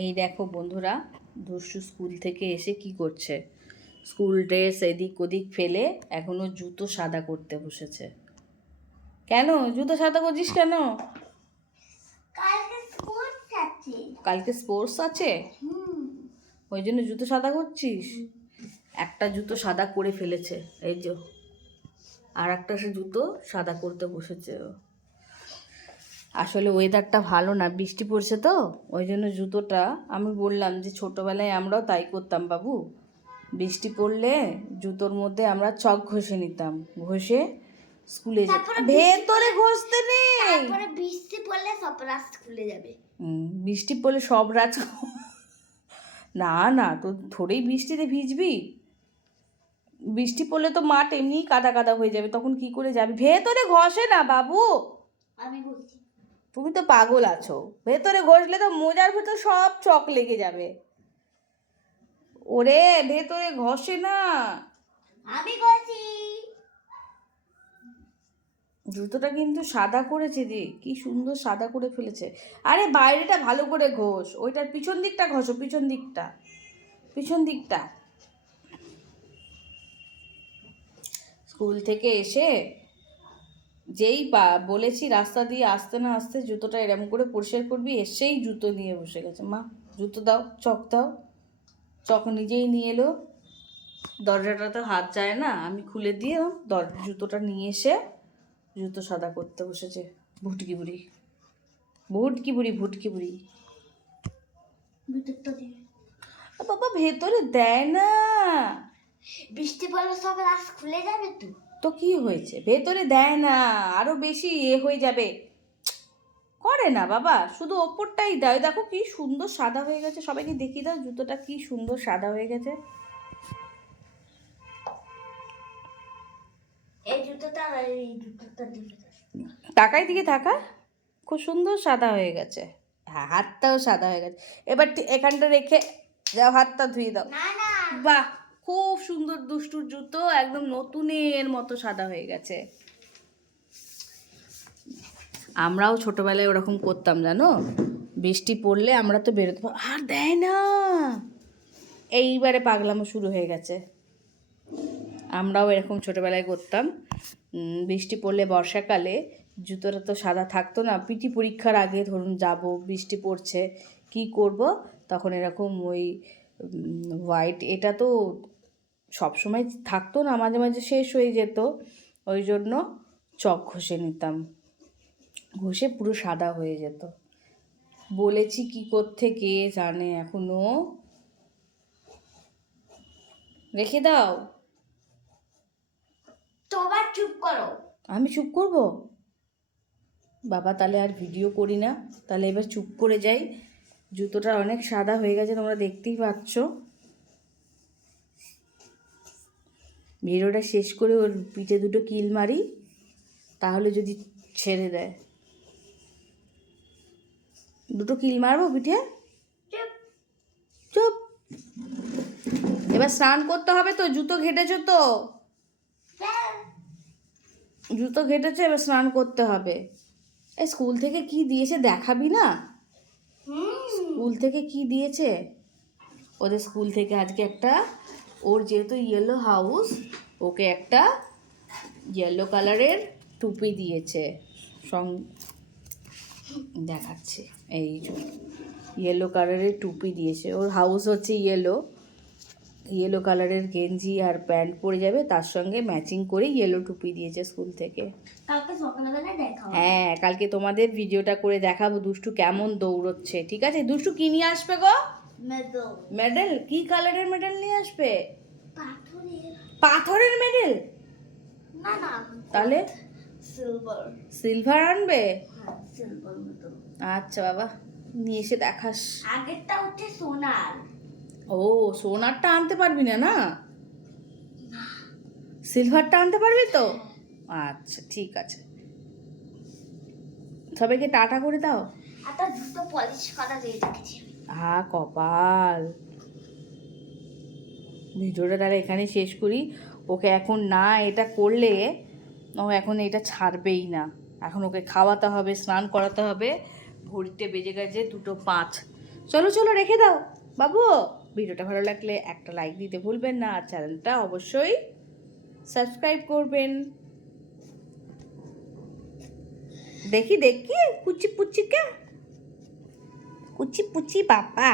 এই দেখো বন্ধুরা, দুষ্টু স্কুল থেকে এসে কি করছে। স্কুল ড্রেস এদিক ওদিক ফেলে এখনো জুতো সাদা করতে বসেছে। কেন জুতো সাদা করছিস কেন? কালকে স্পোর্টস আছে, ওই জন্য জুতো সাদা করছিস। একটা জুতো সাদা করে ফেলেছে, এই যে আর একটা সে জুতো সাদা করতে বসেছে। আসলে ওয়েদারটা ভালো না, বৃষ্টি পড়ছে তো, ওই জন্য জুতোটা আমি বললাম যে ছোটোবেলায় আমরাও তাই করতাম বাবু, বৃষ্টি পড়লে জুতোর মধ্যে আমরা চক ঘষে নিতাম, ঘষে স্কুলে যেতাম। ভেতরে ঘষতে নেই, বৃষ্টি পড়লে সব রাত স্কুলে যাবে। বৃষ্টি পড়লে সব রাত না না, তো থোড়েই বৃষ্টিতে ভিজবি। বৃষ্টি পড়লে তো মাঠ এমনিই কাদা কাদা হয়ে যাবে, তখন কি করে যাবি? ভেতরে ঘষে না বাবু, আমি ঘষি। তুমি তো পাগল আছো, ভেতরে ঘষলে তো মোজার ভেতর সব চক লেগে যাবে। ওরে ভেতরে ঘষে না, আমি ঘষি। জুতোটা কিন্তু সাদা করেছে রে, কি সুন্দর সাদা করে ফেলেছে। আরে বাইরেটা ভালো করে ঘষ, ওইটার পিছন দিকটা ঘষো, পিছন দিকটা, পিছন দিকটা। স্কুল থেকে এসে যেই বলেছি রাস্তা দিয়ে আসতে না আসতে জুতোটা এরম করে পরিষ্কার করবি, এসেই জুতো নিয়ে বসে গেছে। মা জুতো দাও, চক দাও। চক নিজেই নিয়ে এলো, দরজাটা তো হাত যায় না, আমি খুলে দিয়ে জুতোটা নিয়ে এসে জুতো সাদা করতে বসেছে। ভুটকি বুড়ি, ভুটকি বুড়ি, ভুটকি বুড়ি। বাবা ভেতরে দেয় না, বৃষ্টি পড়লে সব রাত খুলে যাবে তো। তো কি হয়েছে, ভেতরে দেয় না, আরো বেশি হয়ে যাবে। করে না বাবা, শুধু ওপরটাই দেয়। দেখো কি সুন্দর সাদা হয়ে গেছে, সবাইকে দেখিয়ে দাও জুতোটা কি সুন্দর সাদা হয়ে গেছে। এই জুতোটা আর এই জুতোটা দিবে। টাকায় দিকে থাকা, খুব সুন্দর সাদা হয়ে গেছে। হ্যাঁ, হাতটাও সাদা হয়ে গেছে। এবার এখানটা রেখে যাও, হাতটা ধুয়ে দাও। না না, বাহ, খুব সুন্দর দুষ্টুর জুতো, একদম নতুনের মতো সাদা হয়ে গেছে। আমরাও ছোটবেলায় ওরকম করতাম জানো, বৃষ্টি পড়লে আমরা তো বেরোতে আর দেয় না। এইবারে পাগলামো শুরু হয়ে গেছে। আমরাও এরকম ছোটোবেলায় করতাম। বৃষ্টি পড়লে বর্ষাকালে জুতোটা তো সাদা থাকতো না, পিটি পরীক্ষার আগে ধরুন যাব, বৃষ্টি পড়ছে, কি করব, তখন এরকম ওই হোয়াইট, এটা তো সব সময় থাকতো না, মাঝে মাঝে শেষ হয়ে যেত, ওই জন্য চক ঘষে নিতাম, ঘষে পুরো সাদা হয়ে যেত। বলেছি কি করতে কে জানে, এখনো রেখে দাও। তোমার চুপ করো। আমি চুপ করব বাবা, তাহলে আর ভিডিও করি না, তাহলে এবার চুপ করে যাই। জুতোটা অনেক সাদা হয়ে গেছে, তোমরা দেখতেই পাচ্ছ। ভিডিওটা শেষ করে ওর পিঠে দুটো কিল মারি, তাহলে যদি ছেড়ে দেয়। দুটো কিল মারবো পিঠে, চুপ। এবার স্নান করতে হবে তো, জুতো ঘেটেছো তো, জুতো ঘেটেছে, এবার স্নান করতে হবে। এই স্কুল থেকে কি দিয়েছে দেখাবি না? স্কুল থেকে কি দিয়েছে ওদের, স্কুল থেকে আজকে একটা, ওর যেহেতু ইয়েলো হাউস, ওকে একটা ইয়েলো কালারের টুপি দিয়েছে। দেখাচ্ছে, এই ইয়েলো কালারের টুপি দিয়েছে, ওর হাউস হচ্ছে ইয়েলো, ইয়েলো কালারের গেঞ্জি আর প্যান্ট পরে যাবে, তার সঙ্গে ম্যাচিং করে ইয়েলো টুপি দিয়েছে স্কুল থেকে। কালকে সকালবেলা দেখাও। হ্যাঁ, কালকে তোমাদের ভিডিওটা করে দেখাবো দুষ্টু কেমন দৌড়চ্ছে। ঠিক আছে, দুষ্টু কি নিয়ে আসবে গো? মেডেল। মেডেল? কি কালারের মেডেল নিয়ে আসবে? পাথরের। পাথরের মেডেল? না না, তাহলে সিলভার। সিলভার আনবে? হ্যাঁ, সিলভার মেডেল। আচ্ছা বাবা, নিয়ে এসে দেখাস। আগেরটা হচ্ছে সোনার। ও, সোনারটা আনতে পারবি না? না, সিলভারটা আনতে পারবি তো? আচ্ছা ঠিক আছে, সবাইকে টাটা করে দাও। একটা জুতো পলিশ করা দিয়ে রেখেছি। হা কপাল। ভিডিওটা তাহলে এখানে শেষ করি। ওকে এখন না এটা করলে ও এখন এটা ছাড়বেই না, এখন ওকে খাওয়াতে হবে, স্নান করাতে হবে। ঘড়িতে বেজে গেছে 2:05, চলো চলো রেখে দাও বাবু। ভিডিওটা ভালো লাগলে একটা লাইক দিতে ভুলবেন না, আর চ্যানেলটা অবশ্যই সাবস্ক্রাইব করবেন। দেখি দেখি কুচি পুচি কে, কুচি পুচি বাবা।